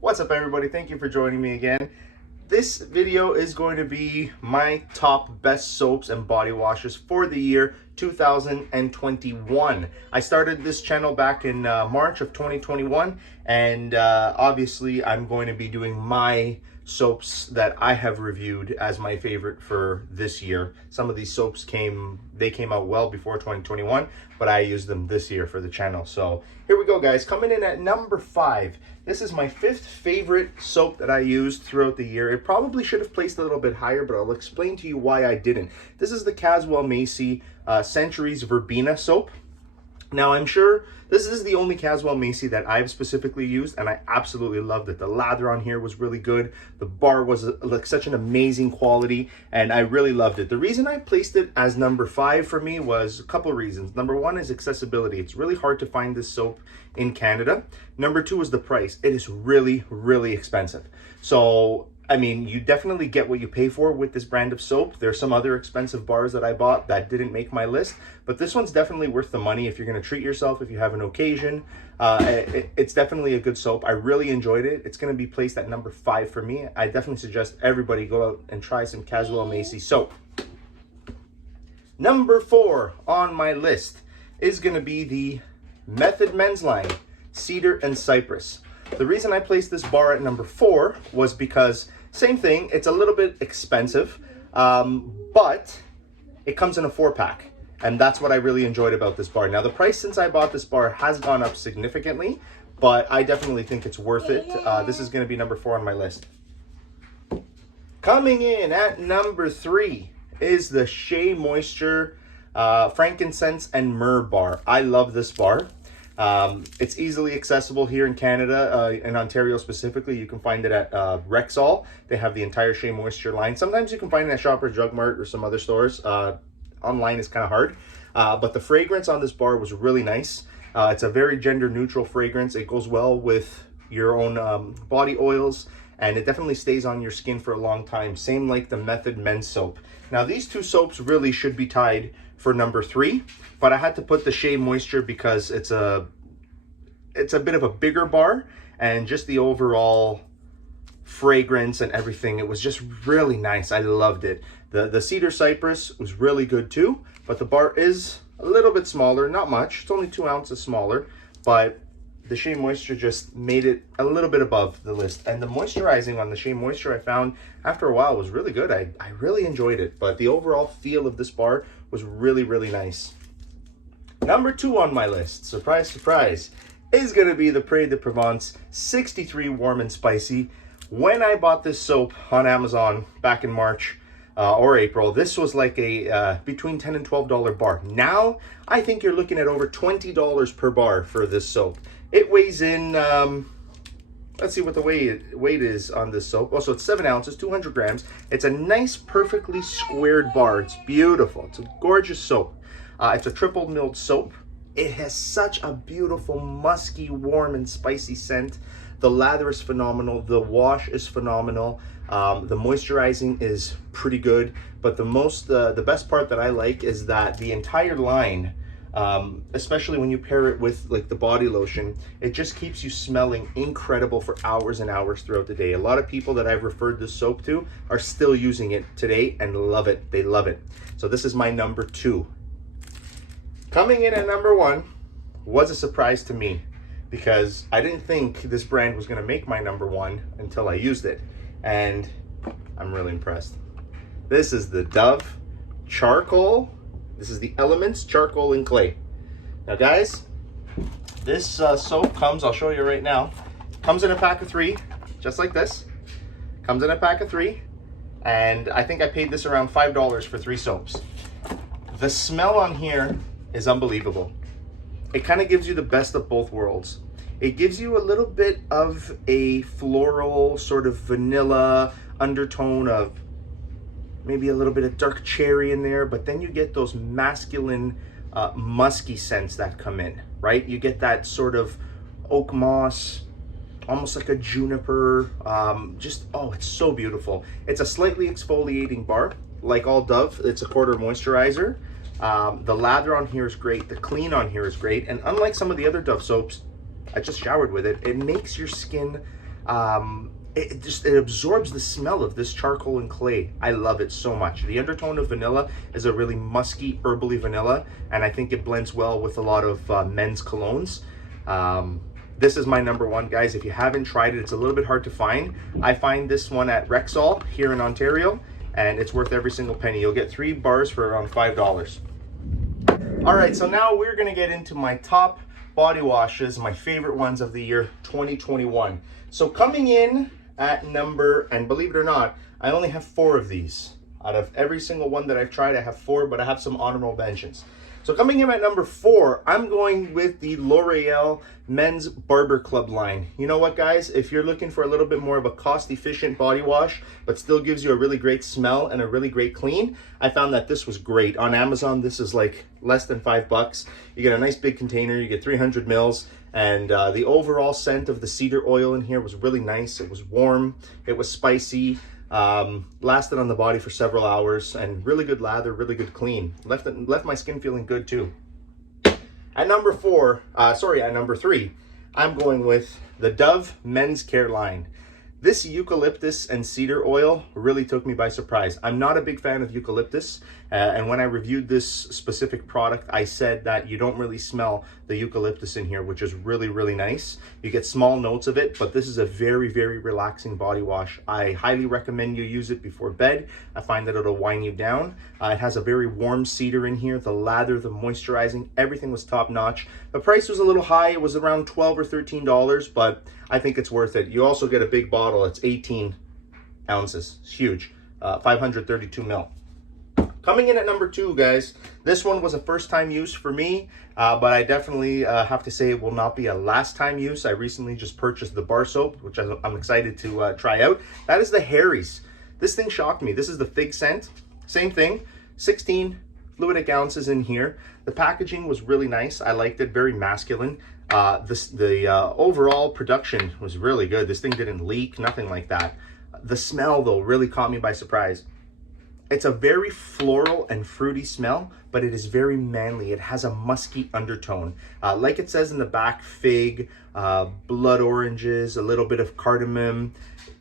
What's up, everybody? Thank you for joining me again. This video is going to be my top best soaps and body washes for the year 2021. I started this channel back in March of 2021, and obviously I'm going to be doing my soaps that I have reviewed as my favorite for this year. Some of these soaps came out well before 2021, but I used them this year for the channel. So here we go, guys. Coming in at number 5. This is my 5th favorite soap that I used throughout the year. It probably should have placed a little bit higher, but I'll explain to you why I didn't. This is the Caswell Macy Centuries Verbena soap. Now, I'm sure this is the only Caswell Macy that I've specifically used, and I absolutely loved it. The lather on here was really good. The bar was like such an amazing quality, and I really loved it. The reason I placed it as number 5 for me was a couple of reasons. Number 1 is accessibility. It's really hard to find this soap in Canada. Number 2 is the price. It is really, really expensive. So I mean, you definitely get what you pay for with this brand of soap. There's some other expensive bars that I bought that didn't make my list, but this one's definitely worth the money if you're going to treat yourself, if you have an occasion. It's definitely a good soap. I really enjoyed it. It's going to be placed at number 5 for me. I definitely suggest everybody go out and try some Caswell Macy soap. Number 4 on my list is going to be the Method Men's Line, Cedar and Cypress. The reason I placed this bar at number 4 was because same thing, it's a little bit expensive, but it comes in a 4-pack, and that's what I really enjoyed about this bar. Now, the price since I bought this bar has gone up significantly, but I definitely think it's worth it. This is going to be number 4 on my list. Coming in at number 3 is the Shea Moisture Frankincense and Myrrh bar. I love this bar. It's easily accessible here in Canada, in Ontario specifically. You can find it at Rexall. They have the entire Shea Moisture line. Sometimes you can find it at Shoppers Drug Mart or some other stores. Online is kind of hard. But the fragrance on this bar was really nice. It's a very gender neutral fragrance. It goes well with your own body oils, and it definitely stays on your skin for a long time. Same like the Method Men's soap. Now, these two soaps really should be tied for number 3, but I had to put the Shea Moisture because it's a bit of a bigger bar, and just the overall fragrance and everything, it was just really nice. I loved it. The Cedar Cypress was really good too, but the bar is a little bit smaller, not much. It's only 2 ounces smaller, but the Shea Moisture just made it a little bit above the list. And the moisturizing on the Shea Moisture, I found after a while, was really good. I really enjoyed it, but the overall feel of this bar was really, really nice. Number 2 on my list, surprise, surprise, is going to be the Prairie de Provence 63 Warm and Spicy. When I bought this soap on Amazon back in March or April, this was like a between $10 and $12 bar. Now, I think you're looking at over $20 per bar for this soap. It weighs in, let's see what the weight is on this soap. Also, it's 7 ounces, 200 grams. It's a nice, perfectly squared bar. It's beautiful. It's a gorgeous soap. It's a triple milled soap. It has such a beautiful, musky, warm, and spicy scent. The lather is phenomenal. The wash is phenomenal. The moisturizing is pretty good. But the best part that I like is that the entire line, especially when you pair it with like the body lotion, it just keeps you smelling incredible for hours and hours throughout the day. A lot of people that I've referred this soap to are still using it today and love it. They love it. So this is my number 2. Coming in at number 1 was a surprise to me because I didn't think this brand was going to make my number 1 until I used it, and I'm really impressed. This is the Dove Charcoal. This is the Elements Charcoal and Clay. Now, guys, this soap comes, I'll show you right now, comes in a pack of 3, just like this. Comes in a pack of 3, and I think I paid this around $5 for 3 soaps. The smell on here is unbelievable. It kind of gives you the best of both worlds. It gives you a little bit of a floral, sort of vanilla undertone of maybe a little bit of dark cherry in there, but then you get those masculine, musky scents that come in, right? You get that sort of oak moss, almost like a juniper, it's so beautiful. It's a slightly exfoliating bar, like all Dove. It's a quarter moisturizer. The lather on here is great. The clean on here is great. And unlike some of the other Dove soaps, I just showered with it. It makes your skin It absorbs the smell of this charcoal and clay. I love it so much. The undertone of vanilla is a really musky, herbally vanilla, and I think it blends well with a lot of men's colognes. This is my number one, guys. If you haven't tried it, it's a little bit hard to find. I find this one at Rexall here in Ontario, and it's worth every single penny. You'll get 3 bars for around $5. All right, so now we're gonna get into my top body washes, my favorite ones of the year 2021. So coming in at number, and believe it or not, I only have 4 of these. Out of every single one that I've tried, I have 4, but I have some honorable mentions. So coming in at number 4, I'm going with the L'Oreal Men's Barber Club line. You know what, guys? If you're looking for a little bit more of a cost-efficient body wash, but still gives you a really great smell and a really great clean, I found that this was great. On Amazon, this is like less than $5. You get a nice big container, you get 300 mils, and the overall scent of the cedar oil in here was really nice. It was warm, it was spicy, lasted on the body for several hours, and really good lather, really good clean. Left my skin feeling good too. At number 3, I'm going with the Dove Men's Care line. This eucalyptus and cedar oil really took me by surprise. I'm not a big fan of eucalyptus, and when I reviewed this specific product, I said that you don't really smell the eucalyptus in here, which is really, really nice. You get small notes of it, but this is a very, very relaxing body wash. I highly recommend you use it before bed. I find that it'll wind you down. It has a very warm cedar in here. The lather, the moisturizing, everything was top notch. The price was a little high. It was around $12 or $13, but I think it's worth it. You also get a big bottle. It's 18 ounces. It's huge. 532 ml. Coming in at number 2, guys, this one was a first-time use for me, but I definitely have to say it will not be a last-time use. I recently just purchased the bar soap, which I'm excited to try out. That is the Harry's. This thing shocked me. This is the fig scent. Same thing, 16 fluidic ounces in here. The packaging was really nice. I liked it, very masculine. The overall production was really good. This thing didn't leak, nothing like that. The smell, though, really caught me by surprise. It's a very floral and fruity smell, but it is very manly. It has a musky undertone. Like it says in the back, fig, blood oranges, a little bit of cardamom.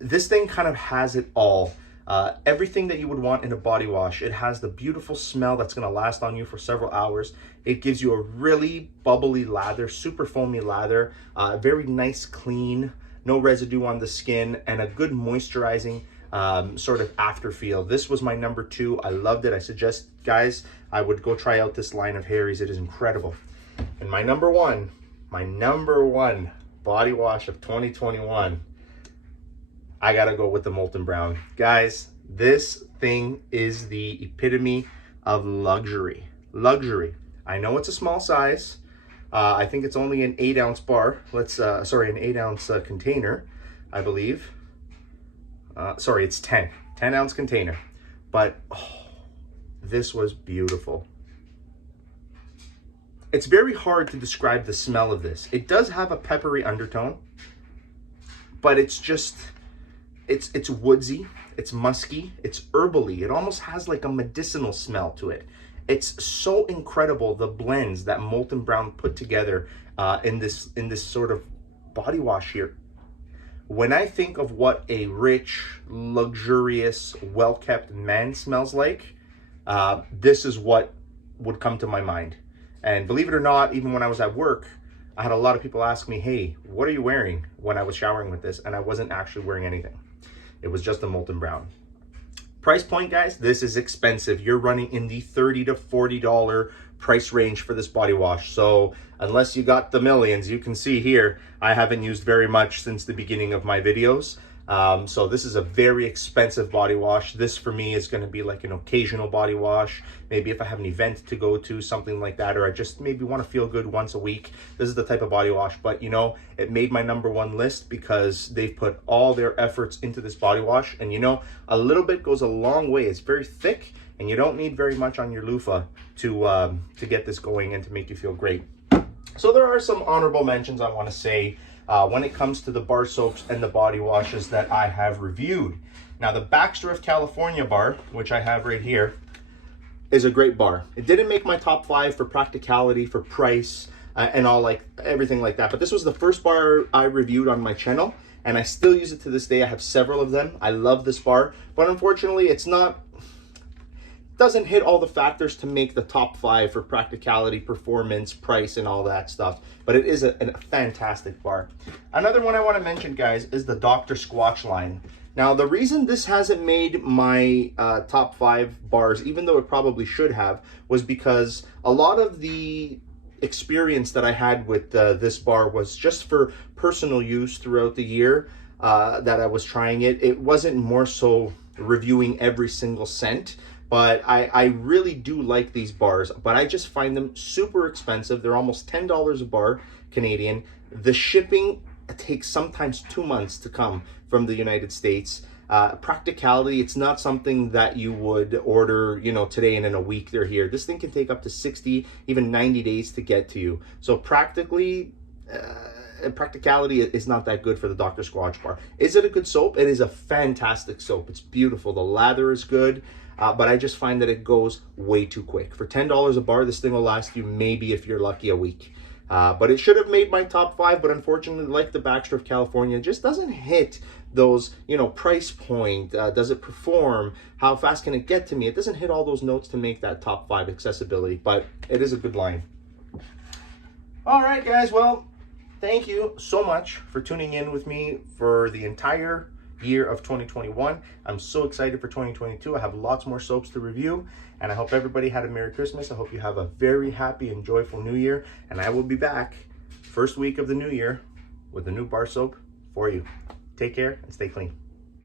This thing kind of has it all. Everything that you would want in a body wash. It has the beautiful smell that's going to last on you for several hours. It gives you a really bubbly lather, super foamy lather, very nice clean, no residue on the skin, and a good moisturizing sort of after feel. This was my number 2. I loved it. I suggest, guys, I would go try out this line of Harry's. It is incredible. And my number one body wash of 2021, I gotta go with the Molton Brown. Guys, this thing is the epitome of luxury. Luxury. I know it's a small size. I think it's only an 8-ounce bar. An 8-ounce container, I believe. It's 10-ounce container. But this was beautiful. It's very hard to describe the smell of this. It does have a peppery undertone, but it's just, it's woodsy, it's musky, it's herbally. It almost has like a medicinal smell to it. It's so incredible, the blends that Molton Brown put together in this sort of body wash here. When I think of what a rich, luxurious, well-kept man smells like, this is what would come to my mind. And believe it or not, even when I was at work, I had a lot of people ask me, hey, what are you wearing, when I was showering with this? And I wasn't actually wearing anything. It was just a Molton Brown. Price point, guys, this is expensive. You're running in the $30 to $40 price range for this body wash. So unless you got the millions, you can see here, I haven't used very much since the beginning of my videos. So this is a very expensive body wash. This for me is going to be like an occasional body wash. Maybe if I have an event to go to, something like that, or I just maybe want to feel good once a week. This is the type of body wash. But you know, it made my number 1 list because they've put all their efforts into this body wash. And you know, a little bit goes a long way. It's very thick and you don't need very much on your loofah to get this going and to make you feel great. So there are some honorable mentions I want to say when it comes to the bar soaps and the body washes that I have reviewed. Now, the Baxter of California bar, which I have right here, is a great bar. It didn't make my top 5 for practicality, for price, and all, like everything like that. But this was the first bar I reviewed on my channel, and I still use it to this day. I have several of them. I love this bar, but unfortunately doesn't hit all the factors to make the top 5 for practicality, performance, price, and all that stuff. But it is a fantastic bar. Another one I want to mention, guys, is the Dr. Squatch line. Now, the reason this hasn't made my top 5 bars, even though it probably should have, was because a lot of the experience that I had with this bar was just for personal use throughout the year that I was trying it. It wasn't more so reviewing every single scent. But I really do like these bars, but I just find them super expensive. They're almost $10 a bar Canadian. The shipping takes sometimes 2 months to come from the United States. Practicality, it's not something that you would order, you know, today and in a week they're here. This thing can take up to 60, even 90 days to get to you. So practicality is not that good for the Dr. Squatch bar. Is it a good soap? It is a fantastic soap. It's beautiful. The lather is good. But I just find that it goes way too quick. For $10 a bar, this thing will last you maybe, if you're lucky, a week. But it should have made my top 5, but unfortunately, like the Baxter of California, it just doesn't hit those, you know, price point. Does it perform? How fast can it get to me? It doesn't hit all those notes to make that top 5 accessibility, but it is a good line. All right, guys, well, thank you so much for tuning in with me for the entire year of 2021. I'm so excited for 2022. I have lots more soaps to review, and I hope everybody had a Merry Christmas. I hope you have a very happy and joyful New Year, and I will be back first week of the new year with a new bar soap for you. Take care and stay clean.